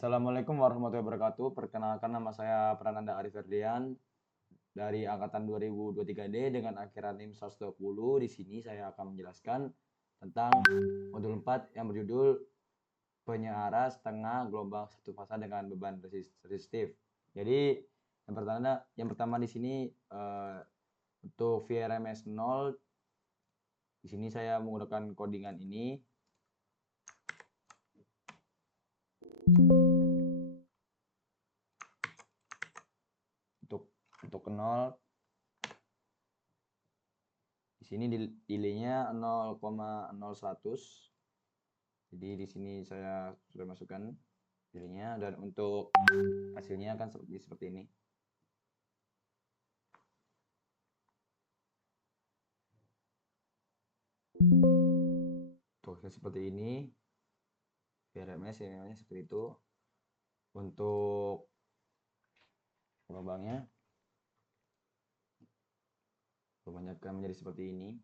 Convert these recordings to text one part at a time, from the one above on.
Assalamualaikum warahmatullahi wabarakatuh. Perkenalkan, nama saya Prananda Arif Ferdian dari angkatan 2023D dengan akhiran NIM 120. Di sini saya akan menjelaskan tentang modul 4 yang berjudul penyeara setengah gelombang satu fasa dengan beban resistif. Jadi yang pertama di sini untuk VRMS 0, di sini saya menggunakan codingan ini. Untuk 0, di sini delay-nya 0,0100. Jadi di sini saya sudah masukkan delay-nya, dan untuk hasilnya akan seperti ini. Tuh, seperti ini. VRMS ya, namanya seperti itu. Untuk gelombangnya kebanyakan menjadi seperti ini.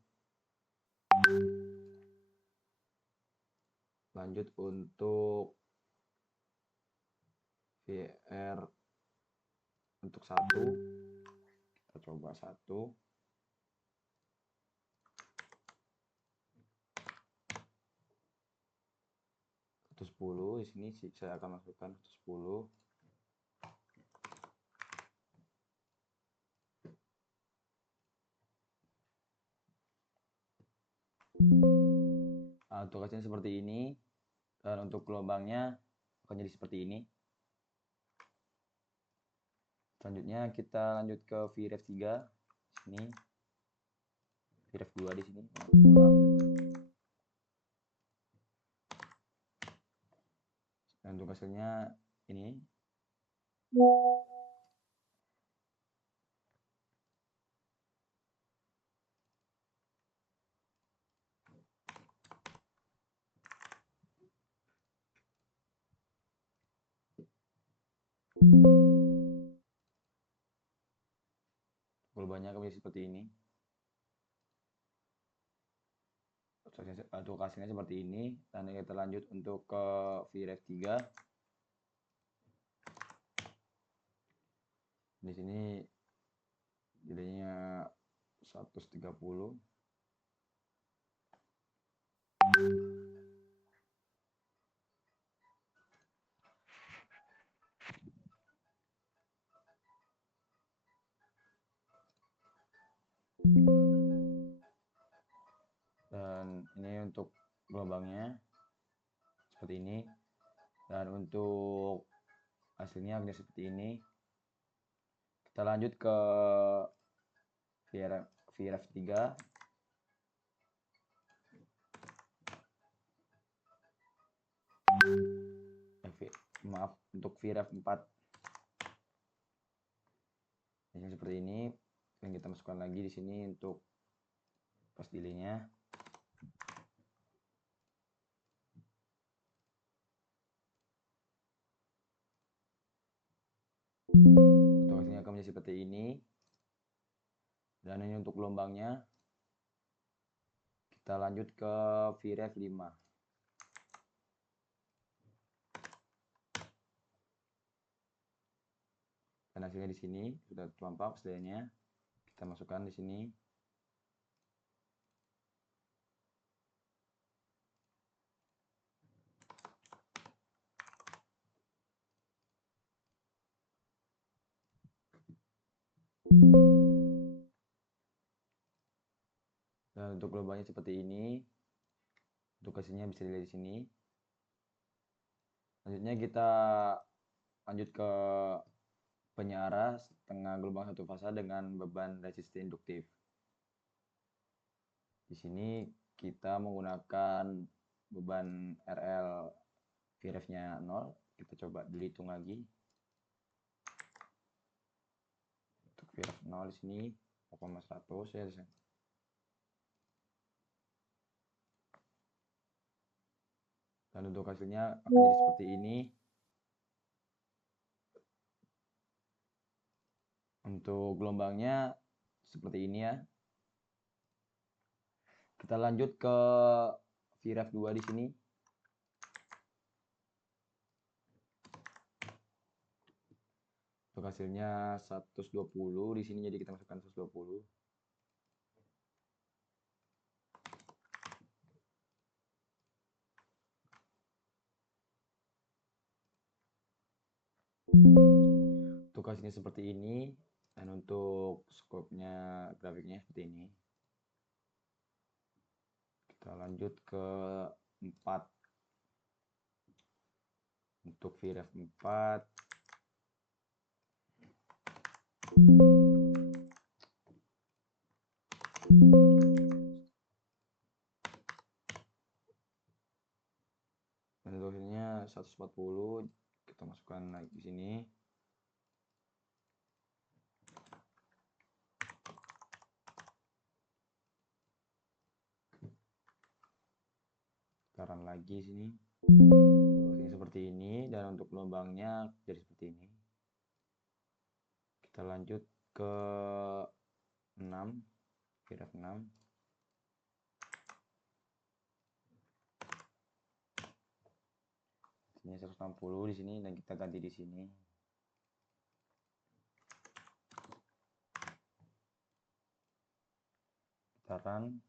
Lanjut untuk VR untuk 1, kita coba 1. Untuk 10 di sini saya akan masukkan untuk 10. Nah, untuk hasilnya seperti ini, dan untuk gelombangnya akan jadi seperti ini. Selanjutnya kita lanjut ke VREF 3 sini, VREF 2 di sini. Dan untuk hasilnya ini. Gelombangnya akan menjadi seperti ini. Untuk hasilnya seperti ini. Dan kita lanjut untuk ke VREF 3. Di sini delaynya 130. Dan ini untuk gelombangnya seperti ini, dan untuk hasilnya akan seperti ini. Kita lanjut ke VREF 3. Maaf, untuk VREF 4 ini seperti ini. Dan kita masukkan lagi di sini untuk pas delay-nya. Untuk hasilnya akan menjadi seperti ini. Dan ini untuk gelombangnya. Kita lanjut ke VREF 5. Dan hasilnya di sini sudah tampak sedayanya. Kita masukkan di sini. Dan untuk gelombangnya seperti ini. Untuk hasilnya bisa dilihat di sini. Selanjutnya kita lanjut ke penyeara setengah gelombang satu fasa dengan beban resistif induktif. Di sini kita menggunakan beban RL VREF-nya 0. Kita coba dihitung lagi. Untuk VREF 0 di sini 0,100 ya. Dan untuk hasilnya akan jadi seperti ini. Untuk gelombangnya seperti ini ya. Kita lanjut ke VREF 2 di sini. hasilnya 120 di sini, jadi kita masukkan 120. Untuk hasilnya seperti ini, dan untuk scope-nya, grafiknya seperti ini. Kita lanjut ke 4. Untuk VREF 4, dan hasilnya 140, kita masukkan lagi di sini. Taruh lagi sini. Ini seperti ini, dan untuk gelombangnya jadi seperti ini. Kita lanjut ke 6, VREF 6. Ini 160 di sini, dan kita ganti di sini. Kita run.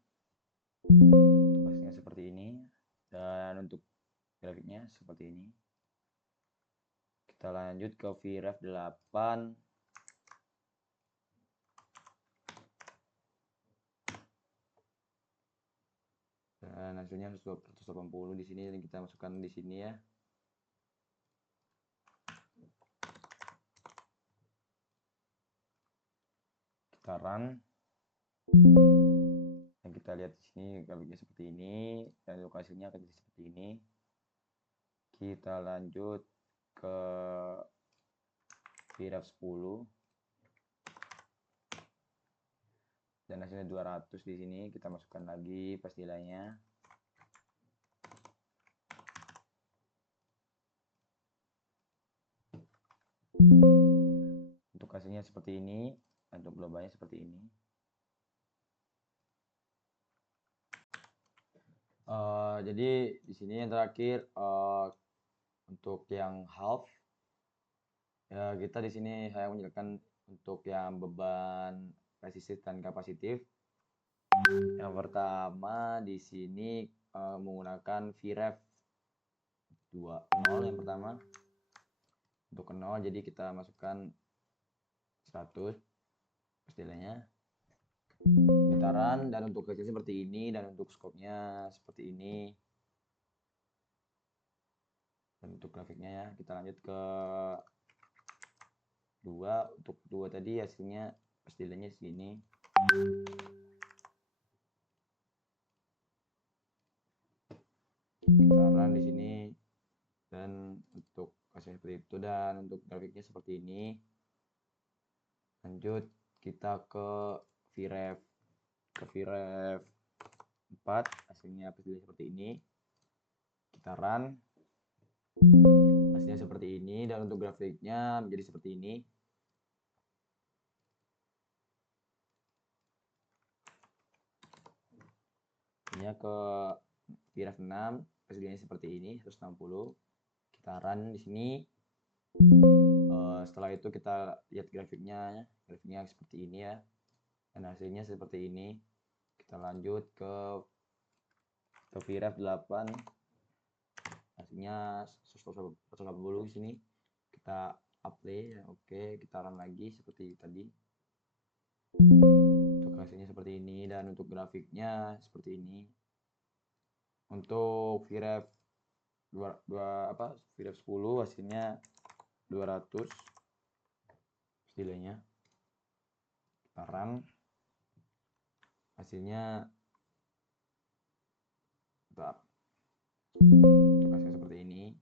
Hasilnya seperti ini, dan untuk grafiknya seperti ini. Kita lanjut ke VREF 8. Dan hasilnya 180 di sini, dan kita masukkan di sini ya. Kita run. Dan kita lihat di sini grafiknya seperti ini, dan lokasinya akan jadi seperti ini. Kita lanjut ke VREF 10. Dan hasilnya 200 di sini, kita masukkan lagi pas nilainya. Untuk hasilnya seperti ini, untuk gelombangnya seperti ini. Jadi di sini yang terakhir, untuk yang half ya, kita di sini saya menjelaskan untuk yang beban resistif dan kapasitif. Yang pertama di sini menggunakan VREF 20 yang pertama. Untuk 0, jadi kita masukkan 100 istilahnya. Getaran, dan untuk hasilnya seperti ini, dan untuk scope-nya seperti ini. Dan untuk grafiknya ya, kita lanjut ke 2. Untuk 2 tadi hasilnya istilahnya segini. Kita run di sini, dan untuk hasilnya seperti itu, dan untuk grafiknya seperti ini. Lanjut kita ke VREF 4, hasilnya seperti ini. Kita run, hasilnya seperti ini, dan untuk grafiknya menjadi seperti ini. Ini ke VREF 6, hasilnya seperti ini, 160. Kita run di sini. Setelah itu kita lihat grafiknya seperti ini ya, dan hasilnya seperti ini. Kita lanjut ke VREF 8, hasilnya 180 di sini. Kita apply ya, oke, kita run lagi seperti tadi. Untuk hasilnya seperti ini, dan untuk grafiknya seperti ini. Untuk VREF 10 hasilnya 200 istilahnya. Kita run, hasilnya untuk hasilnya seperti ini.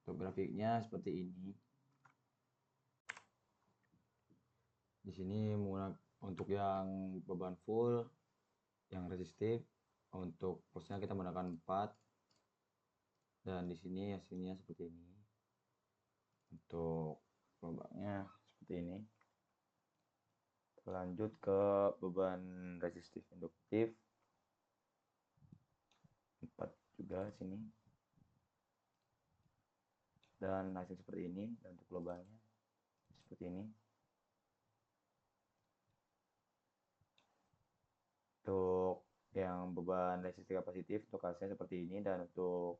Untuk grafiknya seperti ini. Di sini untuk yang beban full, yang resistif, untuk posnya kita menggunakan 4, dan di sini hasilnya seperti ini. Untuk gelombangnya seperti ini. Lanjut ke beban resistif induktif 4 juga sini, dan hasil seperti ini. Dan untuk gelombangnya seperti ini. Untuk yang beban resistif kapasitif untuk kasnya seperti ini, dan untuk